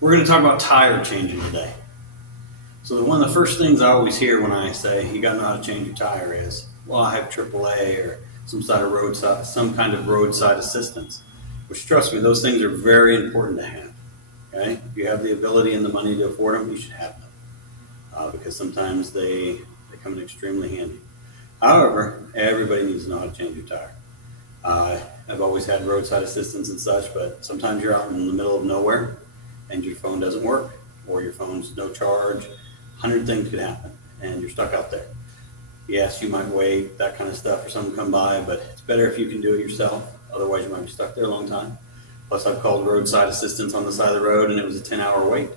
We're going to talk about tire changing today. So one of the first things I always hear when I say you got to know how to change your tire is, well, I have AAA or some kind of roadside assistance. Which, trust me, those things are very important to have. Okay, if you have the ability and the money to afford them, you should have them because sometimes they come in extremely handy. However, everybody needs to know how to change your tire. I've always had roadside assistance and such, but sometimes you're out in the middle of nowhere and your phone doesn't work or your phone's no charge. 100 things could happen and you're stuck out there. Yes, you might wait, that kind of stuff, for someone to come by, but it's better if you can do it yourself. Otherwise, you might be stuck there a long time. Plus, I've called roadside assistance on the side of the road and it was a 10-hour wait.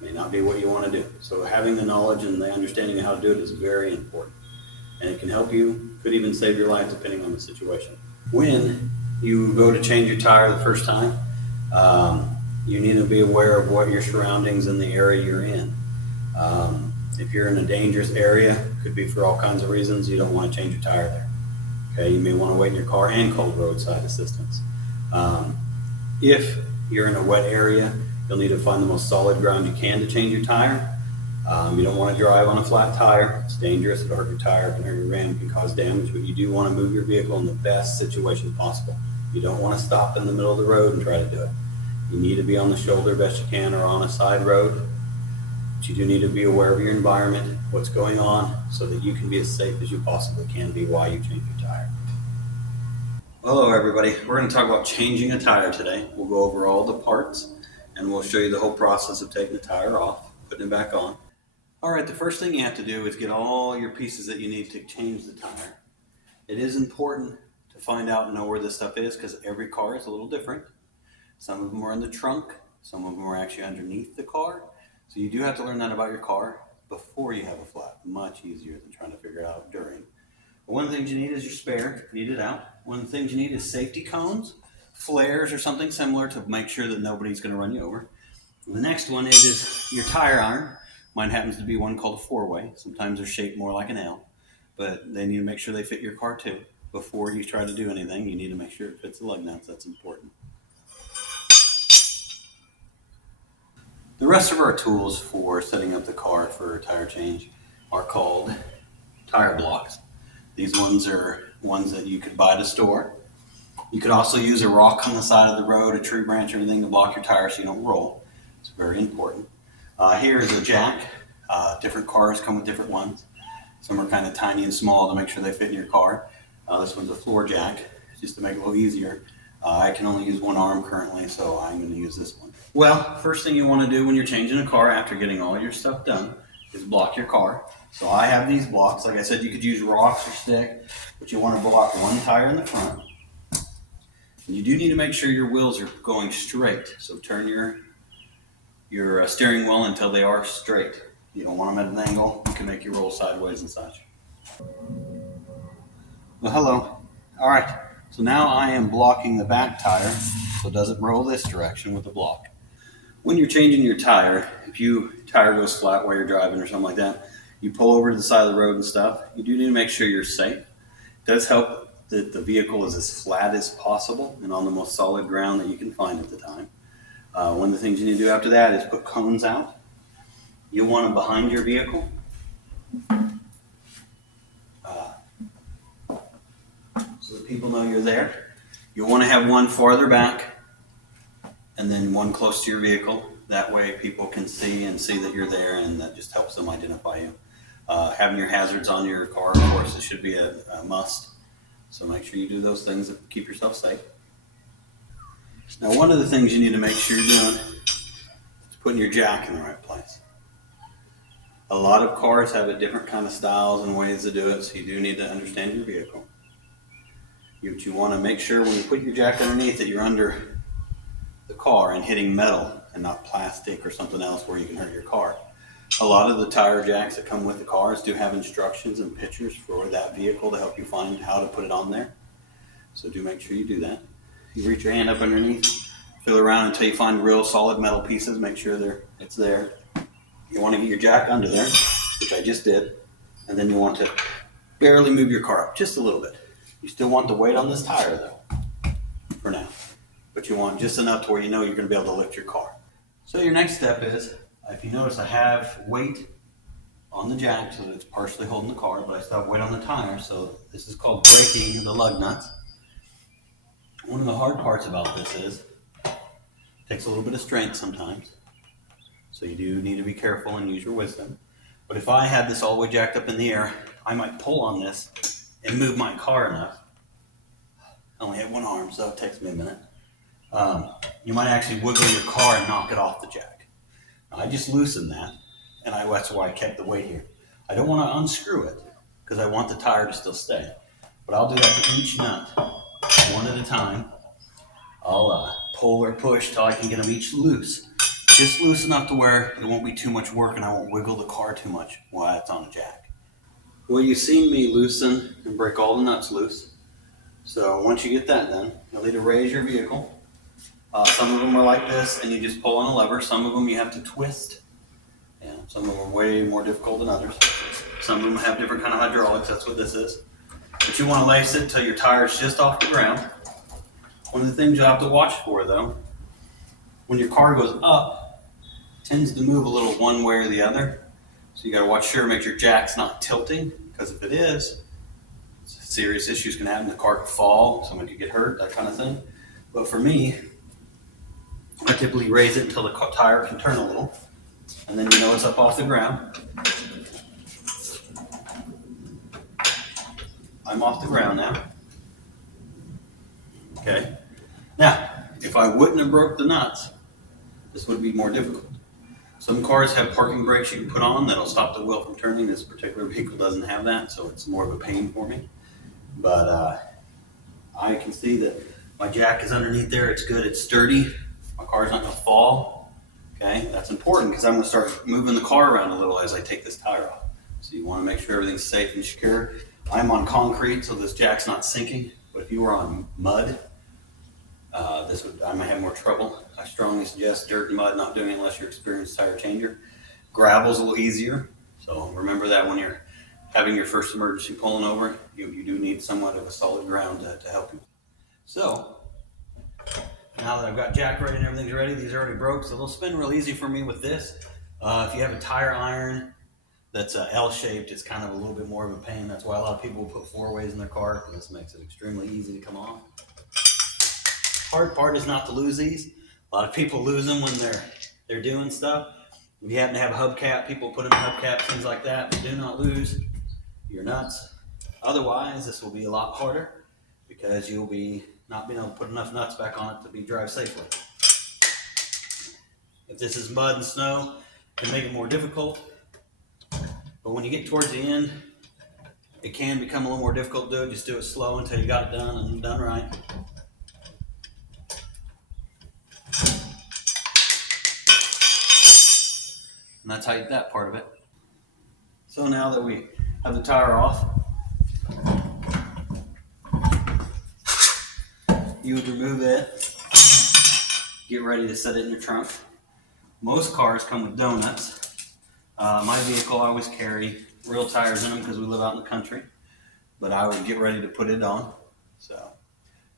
May not be what you want to do. So having the knowledge and the understanding of how to do it is very important. And it can help you, could even save your life depending on the situation. When you go to change your tire the first time, you need to be aware of what your surroundings and the area you're in. If you're in a dangerous area, could be for all kinds of reasons, you don't want to change your tire there. Okay, you may want to wait in your car and call roadside assistance. If you're in a wet area, you'll need to find the most solid ground you can to change your tire. You don't want to drive on a flat tire. It's dangerous. It'll hurt your tire, it can hurt your ram, it can cause damage, but you do want to move your vehicle in the best situation possible. You don't want to stop in the middle of the road and try to do it. You need to be on the shoulder best you can or on a side road. But you do need to be aware of your environment, what's going on, so that you can be as safe as you possibly can be while you change your tire. Hello everybody. We're going to talk about changing a tire today. We'll go over all the parts and we'll show you the whole process of taking the tire off, putting it back on. All right, the first thing you have to do is get all your pieces that you need to change the tire. It is important to find out and know where this stuff is because every car is a little different. Some of them are in the trunk, some of them are actually underneath the car. So you do have to learn that about your car before you have a flat. Much easier than trying to figure it out during. But one of the things you need is your spare, need it out. One of the things you need is safety cones, flares, or something similar to make sure that nobody's going to run you over. And the next one is your tire iron. Mine happens to be one called a 4-way. Sometimes they're shaped more like an L, but they need to make sure they fit your car too. Before you try to do anything, you need to make sure it fits the lug nuts. That's important. The rest of our tools for setting up the car for a tire change are called tire blocks. These ones are ones that you could buy at a store. You could also use a rock on the side of the road, a tree branch, or anything to block your tire so you don't roll. It's very important. Here is a jack. Different cars come with different ones. Some are kind of tiny and small to make sure they fit in your car. This one's a floor jack, just to make it a little easier. I can only use one arm currently, so I'm going to use this one. Well, first thing you want to do when you're changing a car after getting all your stuff done is block your car. So I have these blocks. Like I said, you could use rocks or stick, but you want to block one tire in the front. And you do need to make sure your wheels are going straight. So turn your steering wheel until they are straight. You don't want them at an angle. You can make you roll sideways and such. Well, hello. All right. So now I am blocking the back tire so it doesn't roll this direction with the block. When you're changing your tire, if your tire goes flat while you're driving or something like that, you pull over to the side of the road and stuff, you do need to make sure you're safe. It does help that the vehicle is as flat as possible and on the most solid ground that you can find at the time. One of the things you need to do after that is put cones out. You'll want them behind your vehicle. So that people know you're there. You'll want to have one farther back and then one close to your vehicle. That way people can see that you're there, and that just helps them identify you. Having your hazards on your car, of course, it should be a must. So make sure you do those things to keep yourself safe. Now, one of the things you need to make sure you're doing is putting your jack in the right place. A lot of cars have a different kind of styles and ways to do it, so you do need to understand your vehicle. You want to make sure when you put your jack underneath that you're under the car and hitting metal and not plastic or something else where you can hurt your car. A lot of the tire jacks that come with the cars do have instructions and pictures for that vehicle to help you find how to put it on there. So do make sure you do that. You reach your hand up underneath, feel around until you find real solid metal pieces, make sure it's there. You want to get your jack under there, which I just did, and then you want to barely move your car up just a little bit. You still want the weight on this tire though, for now, but you want just enough to where you know you're going to be able to lift your car. So your next step is, if you notice I have weight on the jack so that it's partially holding the car, but I still have weight on the tire, so this is called breaking the lug nuts. One of the hard parts about this is, it takes a little bit of strength sometimes, so you do need to be careful and use your wisdom. But if I had this all the way jacked up in the air, I might pull on this and move my car enough. I only have one arm, so it takes me a minute. You might actually wiggle your car and knock it off the jack. I just loosened that, and that's why I kept the weight here. I don't want to unscrew it because I want the tire to still stay. But I'll do that to each nut, one at a time. I'll pull or push till I can get them each loose. Just loose enough to where it won't be too much work and I won't wiggle the car too much while it's on the jack. Well, you've seen me loosen and break all the nuts loose. So once you get that done, you'll need to raise your vehicle. Some of them are like this, and you just pull on a lever. Some of them you have to twist. Yeah, some of them are way more difficult than others. Some of them have different kind of hydraulics. That's what this is. But you want to lace it till your tire is just off the ground. One of the things you'll have to watch for, though, when your car goes up, it tends to move a little one way or the other. So you got to watch sure, make sure jack's not tilting, because if it is, serious issues can happen. The car could fall, someone could get hurt, that kind of thing. But for me, I typically raise it until the tire can turn a little, and then you know it's up off the ground. I'm off the ground now. Okay. Now, if I wouldn't have broke the nuts, this would be more difficult. Some cars have parking brakes you can put on that'll stop the wheel from turning. This particular vehicle doesn't have that, so it's more of a pain for me. But I can see that my jack is underneath there. It's good. It's sturdy. My car's not going to fall. Okay, that's important because I'm going to start moving the car around a little as I take this tire off. So you want to make sure everything's safe and secure. I'm on concrete, so this jack's not sinking. But if you were on mud, I might have more trouble. I strongly suggest dirt and mud not doing it unless you're an experienced tire changer. Gravel's a little easier, so remember that when you're having your first emergency pulling over, you do need somewhat of a solid ground to help you. So now that I've got jack ready and everything's ready, these are already broke, so they'll spin real easy for me with this. If you have a tire iron that's L-shaped, it's kind of a little bit more of a pain. That's why a lot of people will put 4-ways in their car, because this makes it extremely easy to come off. Hard part is not to lose these. A lot of people lose them when they're doing stuff. If you happen to have a hubcap, people put in hubcaps, things like that, but do not lose your nuts. Otherwise, this will be a lot harder because you'll be not being able to put enough nuts back on it to drive safely. If this is mud and snow, it can make it more difficult. But when you get towards the end, it can become a little more difficult to do it. Just do it slow until you got it done and done right. And that's how you get that part of it. So now that we have the tire off, you would remove it, get ready to set it in your trunk. Most cars come with donuts. My vehicle, I always carry real tires in them because we live out in the country, but I would get ready to put it on. So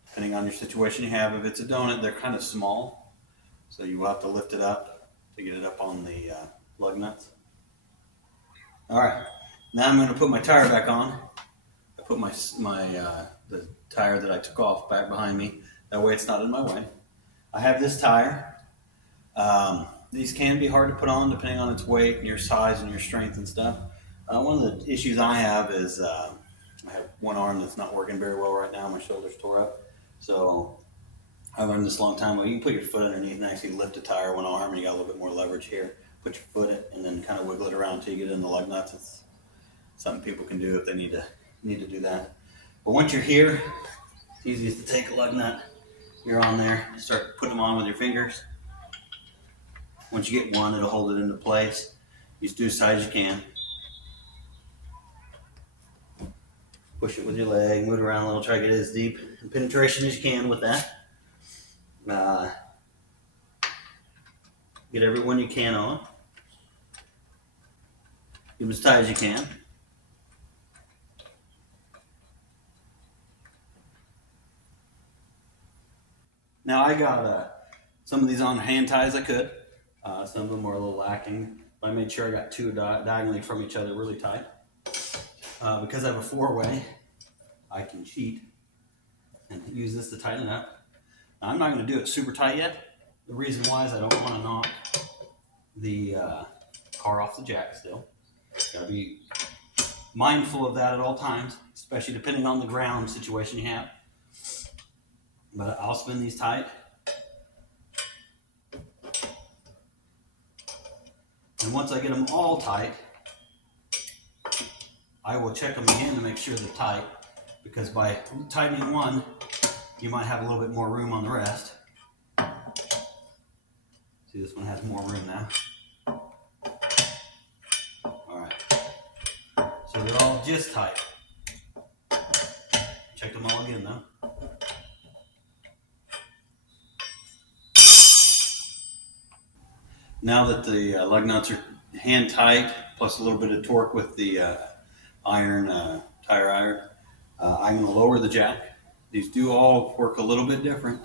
depending on your situation you have, if it's a donut, they're kind of small, so you will have to lift it up to get it up on the lug nuts. All right, now I'm going to put my tire back on. I put the tire that I took off back behind me. That way it's not in my way. I have this tire. These can be hard to put on depending on its weight and your size and your strength and stuff. One of the issues I have is I have one arm that's not working very well right now. My shoulder's tore up. So I learned this a long time ago. You can put your foot underneath and actually lift a tire one arm, and you got a little bit more leverage here. Put your foot in and then kind of wiggle it around until you get it in the lug nuts. It's something people can do if they need to do that. But once you're here, it's easiest to take a lug nut. You're on there. Start putting them on with your fingers. Once you get one, it'll hold it into place. Just do as tight as you can. Push it with your leg, move it around a little, try to get as deep in penetration as you can with that. Get every one you can on. Get them as tight as you can. Now I got some of these on hand tight as I could. Some of them are a little lacking. I made sure I got two diagonally from each other really tight. Because I have a four-way, I can cheat and use this to tighten it up. Now, I'm not going to do it super tight yet. The reason why is I don't want to knock the car off the jack still. Got to be mindful of that at all times, especially depending on the ground situation you have. But I'll spin these tight. And once I get them all tight, I will check them again to make sure they're tight, because by tightening one, you might have a little bit more room on the rest. See, this one has more room now. All right. So they're all just tight. Check them all again though. Now that the lug nuts are hand tight, plus a little bit of torque with the tire iron, I'm going to lower the jack. These do all work a little bit different.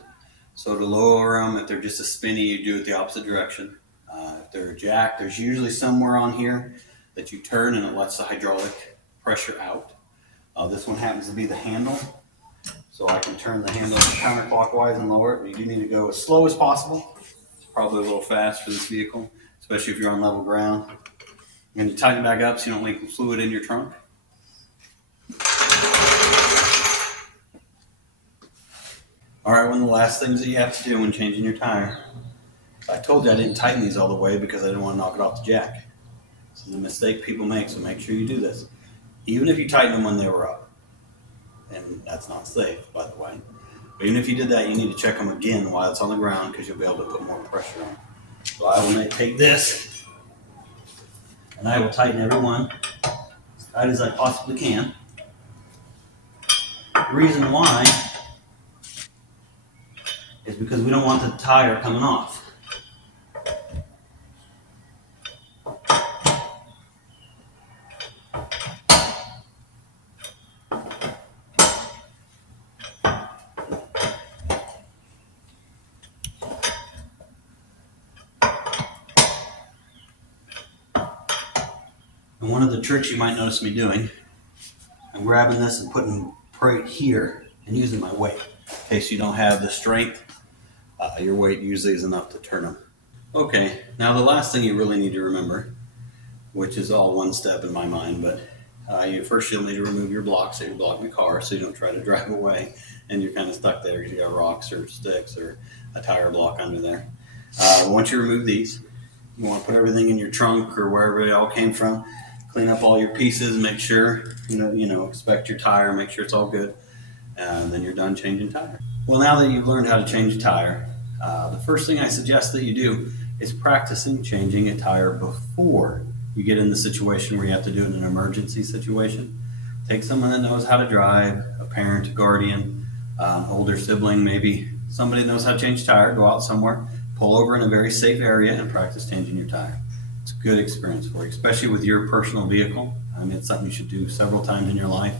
So to lower them, if they're just a spinny, you do it the opposite direction. If they're a jack, there's usually somewhere on here that you turn and it lets the hydraulic pressure out. This one happens to be the handle. So I can turn the handle counterclockwise and lower it. You do need to go as slow as possible. It's probably a little fast for this vehicle, especially if you're on level ground. And you tighten it back up so you don't leak fluid in your trunk. All right, one of the last things that you have to do when changing your tire. I told you I didn't tighten these all the way because I didn't want to knock it off the jack. This is a mistake people make, so make sure you do this. Even if you tighten them when they were up. And that's not safe, by the way. But even if you did that, you need to check them again while it's on the ground, because you'll be able to put more pressure on. So I will take this and I will tighten every one as tight as I possibly can. The reason why is because we don't want the tire coming off. And one of the tricks you might notice me doing, I'm grabbing this and putting right here and using my weight. In case you don't have the strength, your weight usually is enough to turn them. Okay, now the last thing you really need to remember, which is all one step in my mind, but you'll need to remove your blocks that you block your car so you don't try to drive away and you're kind of stuck there because you got rocks or sticks or a tire block under there. Once you remove these, you want to put everything in your trunk or wherever it all came from. Clean up all your pieces, make sure, inspect your tire, make sure it's all good, and then you're done changing tire. Well, now that you've learned how to change a tire, the first thing I suggest that you do is practicing changing a tire before you get in the situation where you have to do it in an emergency situation. Take someone that knows how to drive, a parent, a guardian, older sibling, maybe somebody that knows how to change a tire, go out somewhere, pull over in a very safe area and practice changing your tire. It's a good experience for you, especially with your personal vehicle. I mean, it's something you should do several times in your life,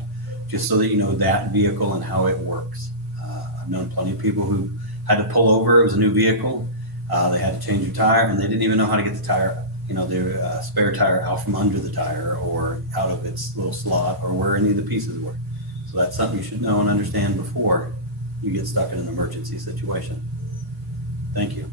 just so that you know that vehicle and how it works. I've known plenty of people who had to pull over. It was a new vehicle. They had to change their tire, and they didn't even know how to get the tire, the spare tire out from under the tire or out of its little slot or where any of the pieces were. So that's something you should know and understand before you get stuck in an emergency situation. Thank you.